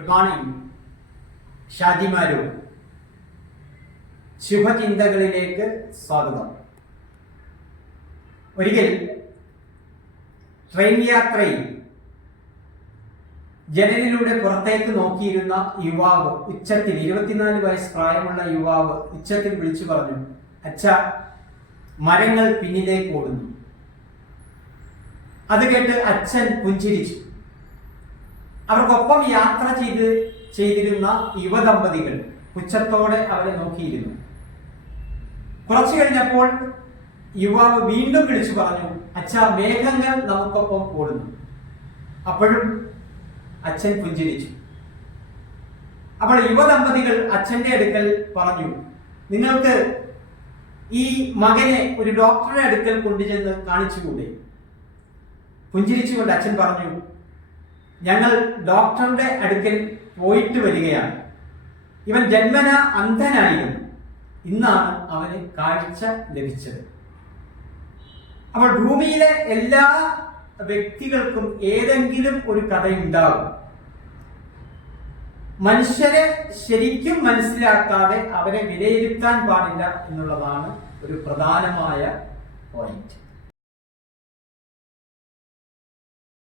Good morning ഷാജിമാരോ, ശുഭചിന്തകളിലേക്ക് സ്വാഗതം. ഒരിക്കൽ train യാത്രയിൽ ജനലിലൂടെ പുറത്തേക്ക് നോക്കിയിരുന്ന യുവാവ് ഉച്ചത്തിൽ 24 വയസ്സ് പ്രായമുള്ള യുവാവ് ഉച്ചത്തിൽ വിളിച്ചു പറഞ്ഞു, അച്ഛാ, മരങ്ങൾ പിന്നിലേക്ക് ഓടുന്നു. അത് കേട്ട് അച്ഛൻ പുഞ്ചിരിച്ചു. അവർക്കൊപ്പം യാത്ര ചെയ്തിരുന്ന യുവദമ്പതികൾ പുച്ഛത്തോടെ അവരെ നോക്കിയിരുന്നു. കുറച്ചു കഴിഞ്ഞപ്പോൾ യുവാവ് വീണ്ടും വിളിച്ചു പറഞ്ഞു, അച്ഛാ, മേഘങ്ങൾ നമുക്കൊപ്പം ഓടുന്നു. അപ്പോഴും അച്ഛൻ പുഞ്ചിരിച്ചു. അപ്പോൾ യുവദമ്പതികൾ അച്ഛന്റെ അടുക്കൽ പറഞ്ഞു, നിങ്ങൾക്ക് ഈ മകനെ ഒരു ഡോക്ടറുടെ അടുക്കൽ കൊണ്ടുചെന്ന് കാണിച്ചുകൂടെ? പുഞ്ചിരിച്ചുകൊണ്ട് അച്ഛൻ പറഞ്ഞു, ഞങ്ങൾ ഡോക്ടറുടെ അടുക്കൽ പോയിട്ട് വരികയാണ്. ഇവൻ ജന്മന അന്ധനായിരുന്നു, ഇന്നാണ് അവന് കാഴ്ച ലഭിച്ചത്. അപ്പോൾ ഭൂമിയിലെ എല്ലാ വ്യക്തികൾക്കും ഏതെങ്കിലും ഒരു കഥയുണ്ടാകും. മനുഷ്യരെ ശരിക്കും മനസ്സിലാക്കാതെ അവരെ വിലയിരുത്താൻ പാടില്ല എന്നുള്ളതാണ് ഒരു പ്രധാനമായ പോയിന്റ്.